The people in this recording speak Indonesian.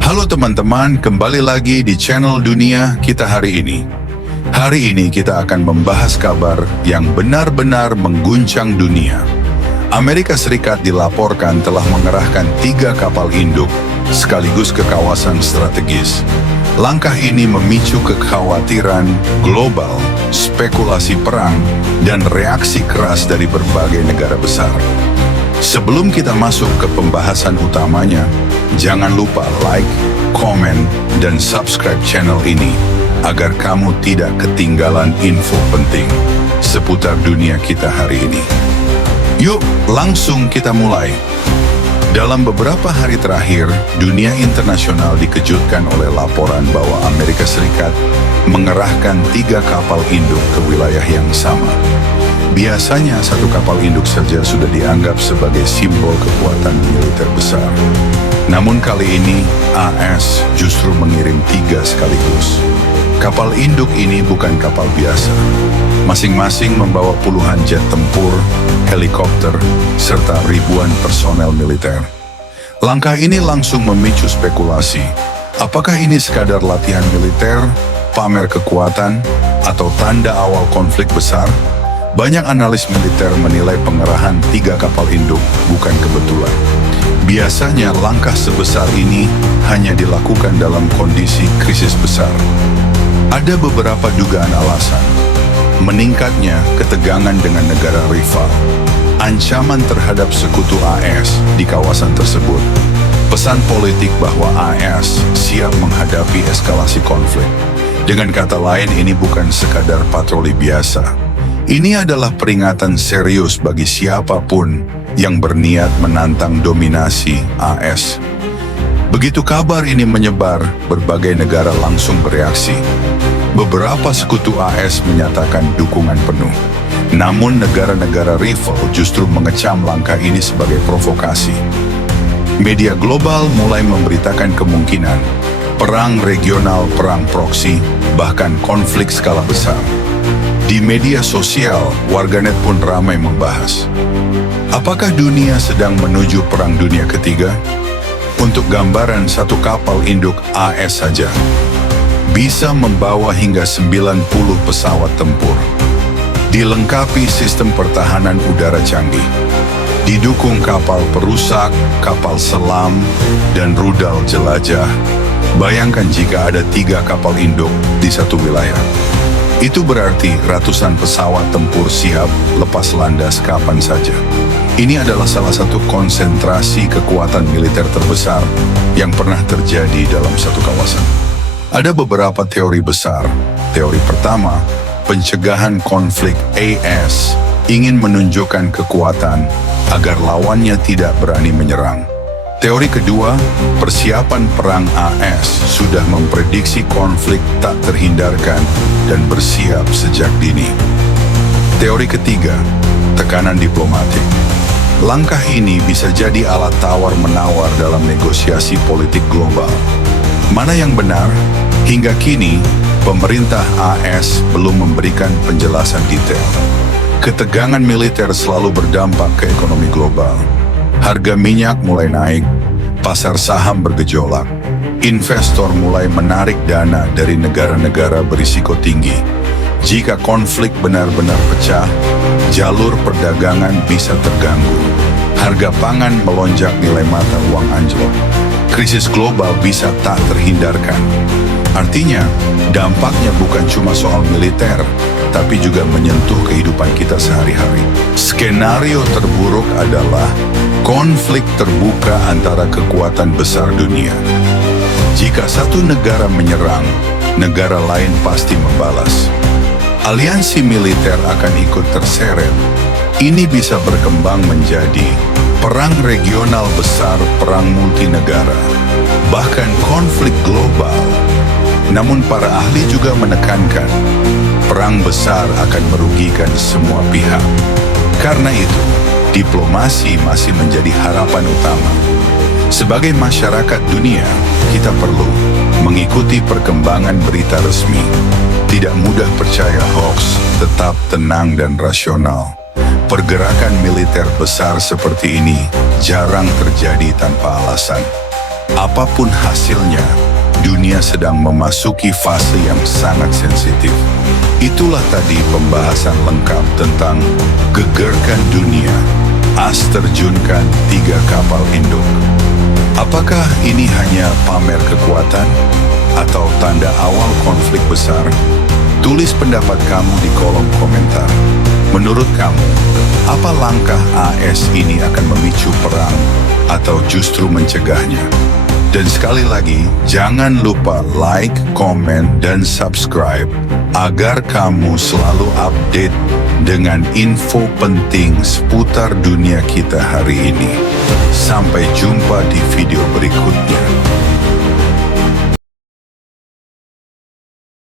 Halo teman-teman, kembali lagi di channel Dunia Kita hari ini. Hari ini kita akan membahas kabar yang benar-benar mengguncang dunia. Amerika Serikat dilaporkan telah mengerahkan 3 kapal induk sekaligus ke kawasan strategis. Langkah ini memicu kekhawatiran global, spekulasi perang, dan reaksi keras dari berbagai negara besar. Sebelum kita masuk ke pembahasan utamanya, jangan lupa like, komen, dan subscribe channel ini agar kamu tidak ketinggalan info penting seputar dunia kita hari ini. Yuk, langsung kita mulai. Dalam beberapa hari terakhir, dunia internasional dikejutkan oleh laporan bahwa Amerika Serikat mengerahkan 3 kapal induk ke wilayah yang sama. Biasanya satu kapal induk saja sudah dianggap sebagai simbol kekuatan militer besar. Namun kali ini, AS justru mengirim 3 sekaligus. Kapal induk ini bukan kapal biasa. Masing-masing membawa puluhan jet tempur, helikopter, serta ribuan personel militer. Langkah ini langsung memicu spekulasi. Apakah ini sekadar latihan militer, pamer kekuatan, atau tanda awal konflik besar? Banyak analis militer menilai pengerahan 3 kapal induk bukan kebetulan. Biasanya langkah sebesar ini hanya dilakukan dalam kondisi krisis besar. Ada beberapa dugaan alasan. Meningkatnya ketegangan dengan negara rival, ancaman terhadap sekutu AS di kawasan tersebut, pesan politik bahwa AS siap menghadapi eskalasi konflik. Dengan kata lain, ini bukan sekadar patroli biasa. Ini adalah peringatan serius bagi siapapun yang berniat menantang dominasi AS. Begitu kabar ini menyebar, berbagai negara langsung bereaksi. Beberapa sekutu AS menyatakan dukungan penuh. Namun negara-negara rival justru mengecam langkah ini sebagai provokasi. Media global mulai memberitakan kemungkinan perang regional, perang proksi, bahkan konflik skala besar. Di media sosial, warganet pun ramai membahas. Apakah dunia sedang menuju perang dunia ketiga? Untuk gambaran, satu kapal induk AS saja bisa membawa hingga 90 pesawat tempur. Dilengkapi sistem pertahanan udara canggih. Didukung kapal perusak, kapal selam, dan rudal jelajah. Bayangkan jika ada 3 kapal induk di satu wilayah. Itu berarti ratusan pesawat tempur siap lepas landas kapan saja. Ini adalah salah satu konsentrasi kekuatan militer terbesar yang pernah terjadi dalam satu kawasan. Ada beberapa teori besar. Teori pertama, pencegahan konflik. AS ingin menunjukkan kekuatan agar lawannya tidak berani menyerang. Teori kedua, persiapan perang AS sudah memprediksi konflik tak terhindarkan dan bersiap sejak dini. Teori ketiga, tekanan diplomatik. Langkah ini bisa jadi alat tawar-menawar dalam negosiasi politik global. Mana yang benar? Hingga kini, pemerintah AS belum memberikan penjelasan detail. Ketegangan militer selalu berdampak ke ekonomi global. Harga minyak mulai naik, pasar saham bergejolak, investor mulai menarik dana dari negara-negara berisiko tinggi. Jika konflik benar-benar pecah, jalur perdagangan bisa terganggu. Harga pangan melonjak, nilai mata uang anjlok. Krisis global bisa tak terhindarkan. Artinya, dampaknya bukan cuma soal militer, tapi juga menyentuh kehidupan kita sehari-hari. Skenario terburuk adalah konflik terbuka antara kekuatan besar dunia. Jika satu negara menyerang, negara lain pasti membalas. Aliansi militer akan ikut terseret. Ini bisa berkembang menjadi perang regional besar, perang multinegara, bahkan konflik global. Namun para ahli juga menekankan, perang besar akan merugikan semua pihak. Karena itu, diplomasi masih menjadi harapan utama. Sebagai masyarakat dunia, kita perlu mengikuti perkembangan berita resmi. Tidak mudah percaya hoax, tetap tenang dan rasional. Pergerakan militer besar seperti ini jarang terjadi tanpa alasan. Apapun hasilnya, dunia sedang memasuki fase yang sangat sensitif. Itulah tadi pembahasan lengkap tentang gegerkan dunia, as terjunkan 3 kapal induk. Apakah ini hanya pamer kekuatan atau tanda awal konflik besar? Tulis pendapat kamu di kolom komentar. Menurut kamu, apa langkah AS ini akan memicu perang atau justru mencegahnya? Dan sekali lagi, jangan lupa like, komen, dan subscribe agar kamu selalu update dengan info penting seputar dunia kita hari ini. Sampai jumpa di video berikutnya.